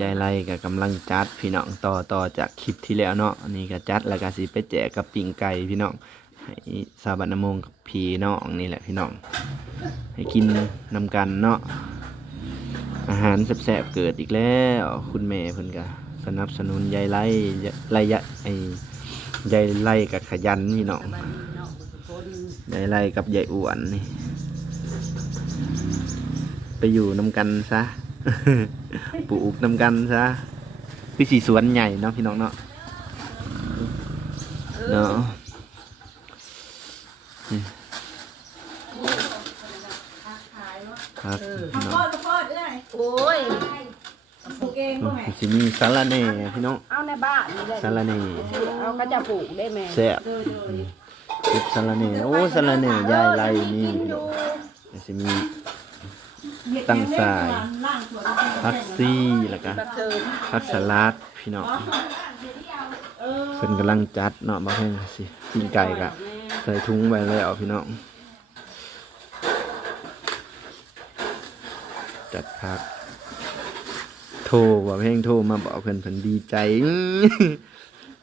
ยายไล่ก็กำลังจัดพี่น้องต่อต่อจากคลิปที่แล้วเนาะนนี้ก็จัดแล้วก็สิไปแจกกับปิ่งไก่พี่น้องให้สาบันมงกับพี่น้องนี่แหละพี่น้อง ให้กินนำกันเนาะอาหารแซ่บๆเกิดอีกแล้ว คุณแม่เพิ่นก็สนับสนุนยายไล่ไล่ยะไอ้ยายไล่กับขยันพี่น้องยายไล่กับยายอ้วนนี่ไปอยู่นำกันซะ ปลูกนำกันซะคือสีสวนใหญ่เนาะพี่น้องเนาะเนาะครับพี่น้องโอ้ยสิมีสาระแหน่พี่น้องเอาในบ้านนี่แหละสาระแหน่เอาก็จะปลูกได้แม่แซ่บเก็บสาระแหน่โอ้สาระแหน่ยายไล่นี่พี่น้องสิมี ตั้งสายพักซี่แล้วก็กระเทิมพักสลัดพี่น้องเพิ่นกำลังจัดเนาะมาเพิ่นสิปิ้งไก่กะใส่ถุงไว้แล้วพี่น้องจัดพัก โทรว่าเพ่งโทรมาบอกเพิ่นเพิ่นดีใจ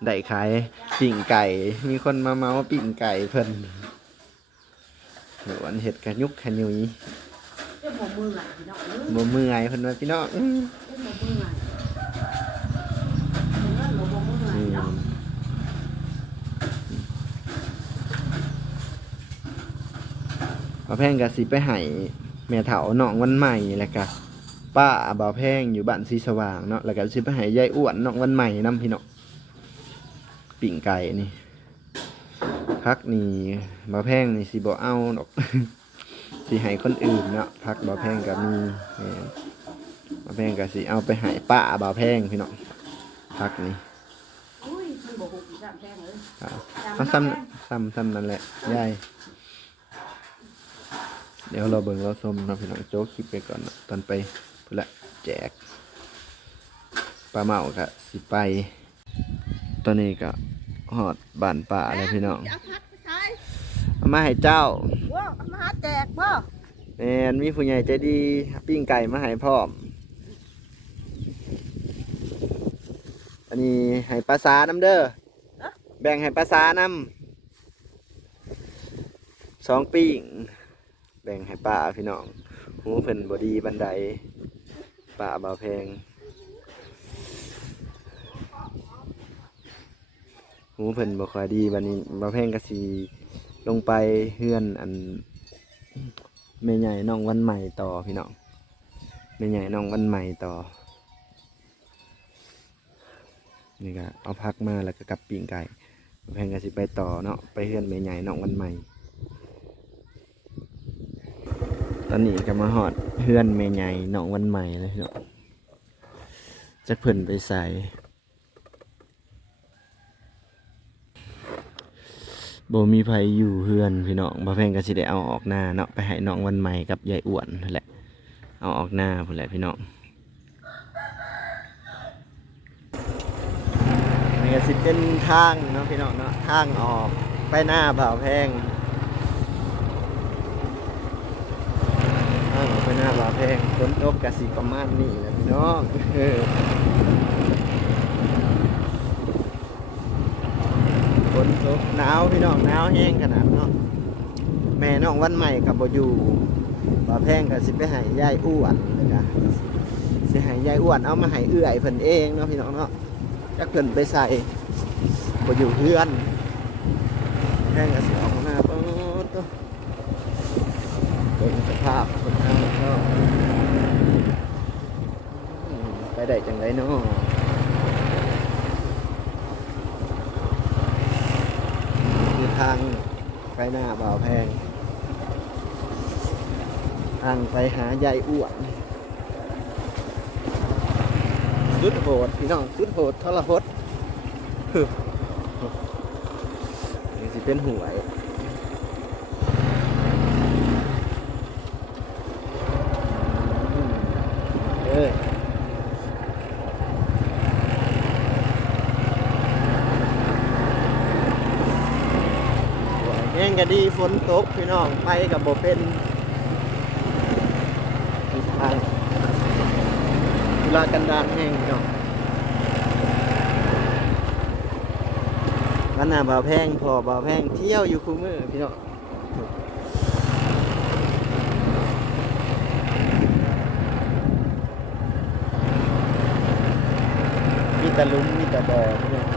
ได้ขายปิ้งไก่ มีคนมาเมาว่าปิ้งไก่เพิ่นเดี๋ยววันเห็ดกันยุกกันยุยเจ้าหมูมือไหลพี่น้องเอ้ยบ่เมื่อยเพิ่นว่าพี่น้องอื้อเจ้าหมูมือไหลเงินหมูมือไหลนี่เนาะบ่าวแพงก็สิไปให้แม่เฒ่าน้องวันใหม่แล้วก็ป้าบ่าวแพงอยู่บ้านสีสว่างเนาะแล้วก็สิไปให้ยายอ้วนน้องวันใหม่นํพี่น้องปิ้งไก่นี่พักนี่บ่าวแพงนี่สิบ่เอาดอก สิให้คนอื่นเนาะพักบ่าวแพงก็มีแม่นบ่าวแพงก็สิเอาไปให้ป้าบ่าวแพงพี่น้องพักนี่อุ้ยมันบอกหุบอีกสามแพงเลยครับเอาซ้ำซ้ำซ้ำนั่นแหละยายเดี๋ยวเราเบิ่งเราส้มเนาะพี่น้องโจ๊กคลิปไปก่อนเนาะตอนไปพุ่นละแจกปลาเมากะสิไป ตอนนี้ก็หอดบ้านป่าแล้วพี่น้องจะพัดไปใช้ เอามาให้เจ้าว้าวมาหาแจกบ่แมนมีผู้ใหญ่ใจดีปิ้งไก่มาให้พร้อมอันนี้ให้ปลาสาน้ำเด้อแบ่งให้ปลาสาน้ำสองปิ้งแบ่งให้ป้าพี่น้องหูเพิ่นบดีบันไดป้าบ่าวแพงหูเพิ่นบ่ค่อยดีบัดนี้บ่าวแพงก็สิ ลงไปเฮือนอันแม่ใหญ่น้องวันใหม่ต่อพี่น้องแม่ใหญ่น้องวันใหม่ต่อนี่ก็เอาพักมาแล้วก็กลับปิ่งไก่แพงก็สิไปต่อเนาะไปเฮือนแม่ใหญ่น้องวันใหม่ ตอนนี้ก็มาหอดเฮือนแม่ใหญ่น้องวันใหม่เลยพี่น้องจะเพิ่นไปใส่ บ่มีไผอยู่เฮือนพี่น้องบ่แพงก็สิได้เอาออกหน้าเนาะไปให้น้องวันใหม่กับยายอ้วนนั่นแหละ เอาออกหน้าพุ่นแหละพี่น้องนี่ก็สิเป็นทางเนาะพี่น้องเนาะทางออกไปหน้าบ่าวแพงทางออกไปหน้าบ่าวแพงฝนตกกะสิประมาณนี้แหละพี่น้อง เออฝ นตกหนาวพี่น้องหนาวแห้งขนาดเนาะแม่น้องวันใหม่กับบอยู่บ่แพงก็สิไปห้ยยายอ้วนเลยนะสิห้ยยายอ้วนเอามาให้เอื้อยเพิ่นเองเนาะพี่น้องเนาะจักเกินไปใส่ไปอยู่เพื่อนแห้งกระสีออกมาปุ๊บตัวเป็นสภาพคนข้างก็อืมไปได้จังไรเนาะคือทาง ไปหน้าบ่าวแพงทางไปหายายอ้วนสุดโหดพี่น้องสุดโหดทรหดนี่สิเป็นหวยเอ้ยหวยแห้ง ก็ดีฝนตกพี่น้องไปกับโบเป็นทางเวลากันดานแห้งพี่น้องวันหน้าบ่าวแพงพอบ่าวแพงเที่ยวอยู่คู่มือพี่น้องมีแต่ลุมมีแต่บ่อพี่น้อง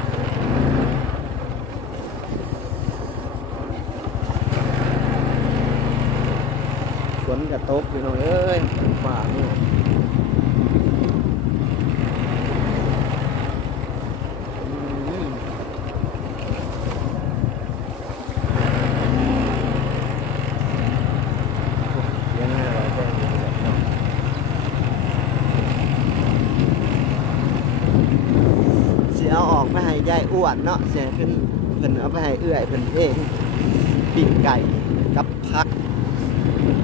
ฝ นกระตกพี่น้องเอ้ยฝ่านี่อยเลยังไงเราแพงอยู่แบบนี้สิเอาออกไปให้ยายอ้วนเนาะเสียเพิ่นเพิ่นเอาไปให้เอื้อยเพิ่นเองปิ้งไก่กับพัก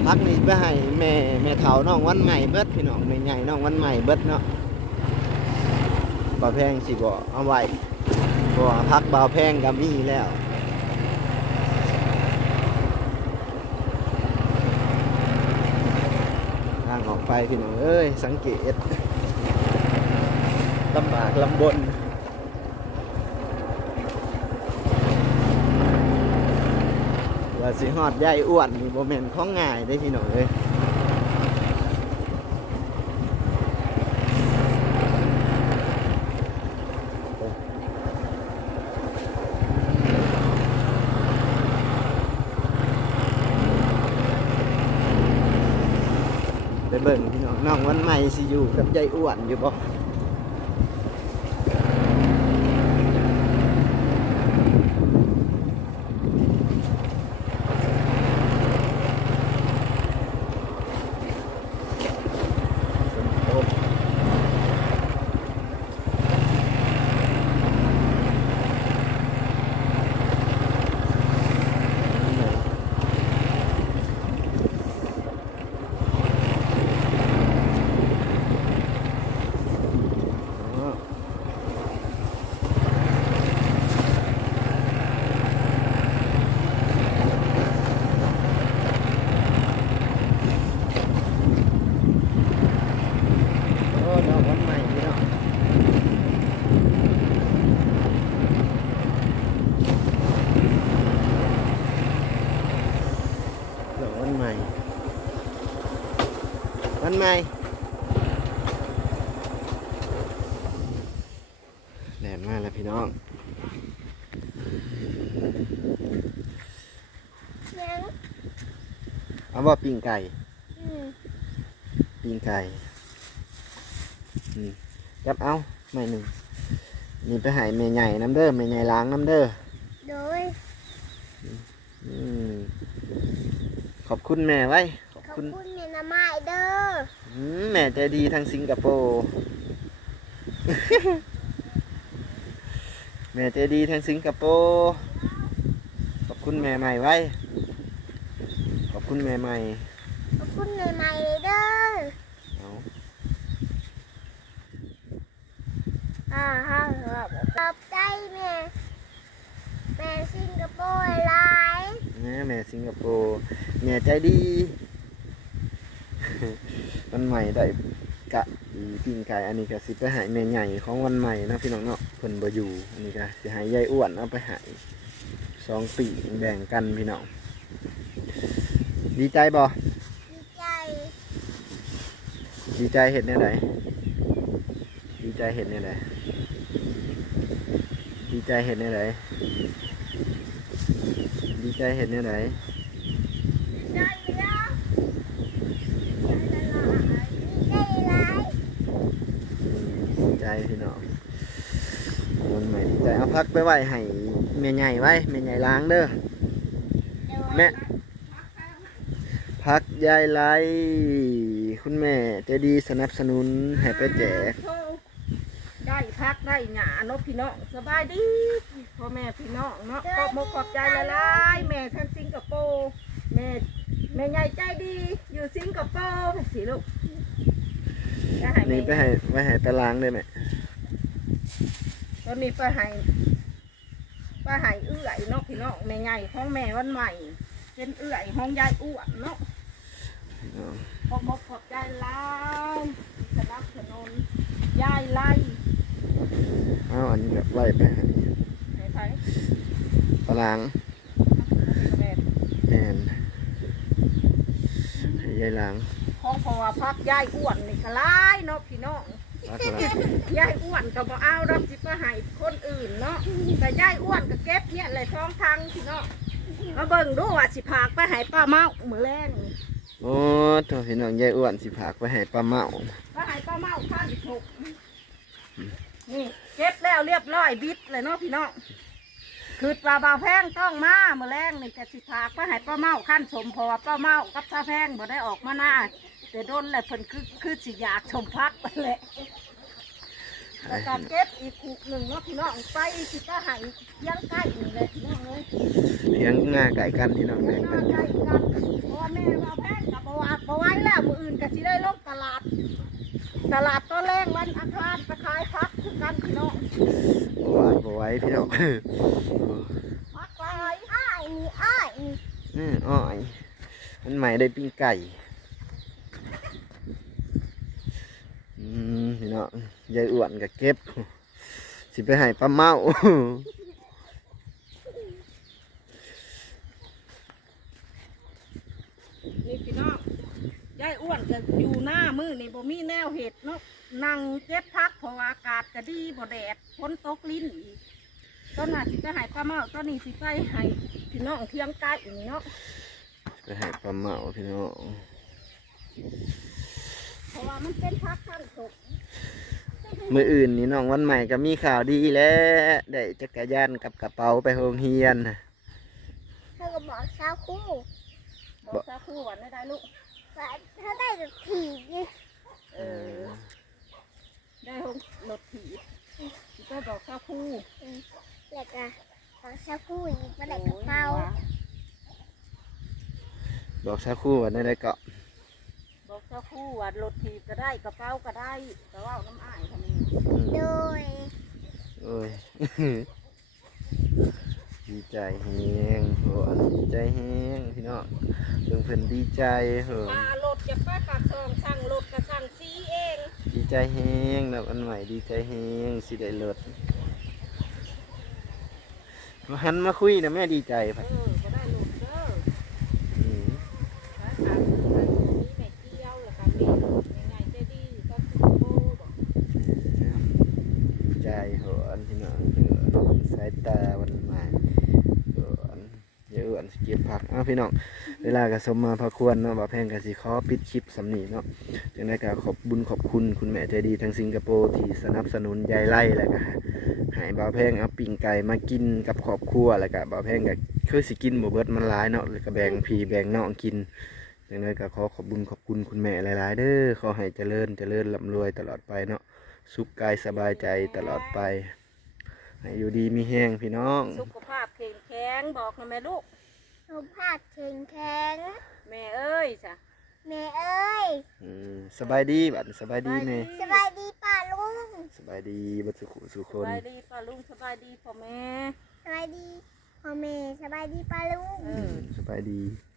พักนี้ไปให้แม่แม่เฒ่าน้องวันใหม่เบิดพี่น้องแม่ใหญ่น้องวันใหม่เบิดเนาะบ่าวแพงสิบ่เอาไว้บ่พักบ่าวแพงก็มีแล้วทางออกไปพี่น้องเอ้ยสังเกตลำบากลำบน ว่าสิฮอดยายอ้วนนี่บ่แม่นของง่ายได้พี่น้องเอ้ยไปเบิ่งพี่น้องน้องวันใหม่สิอยู่กับยายอ้วนอยู่บ่ฝนตกอ๋อโอ้น้องวันใหม่พี่น้องน้องวันใหม่ วันใหม่แหลนมากแล้วพี่น้องยังเอาว่าปิ้งไก่อืมปิ้งไก่อืมจับเอาไม่หนึ่งนี่ไปใหายแม่ใหญ่น้ำเด้อแม่ใหญ่ล้างน้ำเด้อโดยอืมขอบคุณแม่ไว้ ขอบขอบคุณคุณ เมนาไม้เด้ออืมแม่ใจดีทางสิงคโปร์แม่ใจดีทางสิงคโปร์ขอบคุณแม่ใหม่ไว้ ขอบคุณแม่ใหม่ขอบคุณเมนาไม้เด้อเอาอ่าฮะขอบใจแม่แม่สิงคโปร์หลาย แม่แม่สิงคโปร์แม่ใจดี วันใหม่ได้กะอีปิ้งไก่อันนี้ก็สิไปใหายแม่ใหญ่ของวันใหม่เนาะพี่น้องเนาะเพิ่นบ่อยู่อันนี้ก็สิใหายยายอ้วนเอาไปใหายสองปีแบ่งกันพี่น้องดีใจบ่ดีใจ ดีใจเห็นแน่ใดดีใจเห็นแน่ใดดีใจเห็นแน่ใดดีใจเห็นแน่ใดใจเด้อใจหลาย ดีใจ พี่น้องวันใหม่ดีใจเอาพักไปไว้ให้แม่ใหญ่ไว้แม่ใหญ่ล้างเด้อเดี๋ยวแม่พักยายไลคุณแม่ใจะดีสนับสนุนให้ไปแจกโธ่ได้พักได้หยาเนาะพี่น้องสบายดีพ่อแม่พี่น้องเนาะก็มกขอบใจละลายแม่ท่านสิงคโปร์แม่แม่ใหญ่ใจดีอยู่สิงคโปร์สิลูกจะให้แม่ นี่ไปให้ไปให้ไปล้างได้ไหมตอนนี้ไปให้ไปให้เอื้อยเนาะพี่น้องแม่ใหญ่ของแม่วันใหม่ เป็นเอื้อยของยายอ้วนเนาะอ๋อขอบมกขอบใจหลายสนับสนุนยายไล่เอาอันนี้แบบไว้ไปให้ไหนไผปลาล้างแบบแม่นให้ยายล้าง ของเพราะว่าพักยายอ้วนนี่ก็หลายเนาะพี่น้องปลาล้างยายอ้วนก็บ่เอารับสิไปให้คนอื่นเนาะแต่ยายอ้วนก็เก็บเนี่ยเลยท้องทางพี่น้องมาเบิ่งดูว่าสิพากไปให้ป้าเมามื้อแรงนี่โอ้ตัวพี่น้องยายอ้วนสิผากไปให้ปลาเมาไปให้ป้าเมาข้านถูกนี่เก็บแล้วเรียบร้อยบิดเลยเนาะพี่น้องคือปลาบาวแพงต้องมามื้อแรงนี่ก็สิพากไปให้ป้าเมาขั้นสมเพราะว่าป้าเมากับตาแพงบ่ได้ออกมาหน้า แต่โดนแหละเพิ่นคือคือสิอยากชมพักไปแหละแล้วการเก็บอีกขุหนึ่งเนาะพี่น้องไปสิก็ใหายยังใกล้นี่เลยพี่น้องเลยเลี้ยงง่าไก่กันพี่น้องแบ่งใกกันล้กันเพราะว่าแม่ว่าแพงกับบวาดบวายแล้วมืออื่นก็สิได้ลงตลาด ตลาดต้นแรกวันอังคารไปขายพักคือกันพี่น้องบ่ไหวบ่ไหวพี่น้องพักหลายอ้ายนี่อ้ายนี่อืออ้อยมันใหม่ได้ปิ้งไก่อืม พี่น้องยายอ้วนก็เก็บ สิไปให้ปลาเมานี่พี่น้องยายอ้วนก็อยู่หน้ามือนี่บ่มีแนวเห็ดเนาะนั่งเก็บพักเพราะว่าอากาศก็ดีบ่แดดฝนตกลิ้นอีกต้นน่ะสิไปใหายปลาเมาต้นนี้สิไปใหายพี่น้องเที่ยงใกล้อย่างนี้เนาะไปให้ปลาเมาพี่น้อง เพราะว่ามันเป็นพักขั้นสุกมืออื่นนี่น้องวันใหม่ก็มีข่าวดีแล้วได้จักรยานกับกระเป๋าไปโรงเรียนเธอก็บอกเช้าคู่บอกซาคู่วันได้ได้ลูกว่าเธอได้กับผีนี่เออ ได้หงรถถีบก็บอกซาคู่แล้วก็บอกเช้าคู่อีกมาได้กระเป๋าบอกสักครู่วันนี้ได้เกาะบอกซา คู่ว่ารถถีบก็ได้กระเป๋าก็ได้แต่ว่าเอาน้ำอ้ายทำไมอืมโดยโอ้ย ดีใจแฮงโหดีใจแฮงพี่น้องเพิ่งเพิ่นดีใจเหอะพารถจะไปปากซองช่างรถก็ช่างซีเองดีใจแฮงแล้วอันใหม่ดีใจแฮงสิได้รถมาหันมาคุยนะแม่ดีใจไป เออก็ได้รถเด้อ อืม แล้วถามว่ามีแม่เกี้ยวหรือครับพี่ยังไงใจดีก็คือโบบอก ดีใจเหอะอันพี่น้องเหอะสายตาวันใหม่เหอะอันเยอะอัน สเก็บผักอ้าวพี่น้องเวลาก็สมมาพอควรเนาะบ่าแพงก็สิขอปิดคลิปสำนีเนาะจึงได้ก็ขอบบุญขอบคุณคุณแม่ใจดีทางสิงคโปร์ที่สนับสนุนยายไล่แล้วก็ใหายบ่าแพงเอาปิ่งไก่มากินกับครอบครัวแล้วก็บ่าแพงก็เคยสิกินบ่เบิดมันหลายเนาะแล้วก็แบ่งพี่แบ่งน้องกินจึงได้ก็ขอขอบบุญขอบคุณคุณแม่หลาย ๆ เด้อขอให้เจริญเจริญร่ำรวยตลอดไปเนาะสุขกายสบายใจตลอดไปให้อยู่ดีมีแห้งพี่น้อง สุขภาพแข็งแข็งบอกนะแม่ลูก สุขภาพแข็งแข็งแม่เอ้ยจ้ะแม่เอ้ยอืมสบายดีบัดสบายดีแม่สบายดีป้าลุงสบายดีบัดสุขุสุขสคนบายดีป้าลุงสบายดีพ่อแม่ สบายดีพ่อแม่สบายดีป้าลุงเออือ มสบายดีส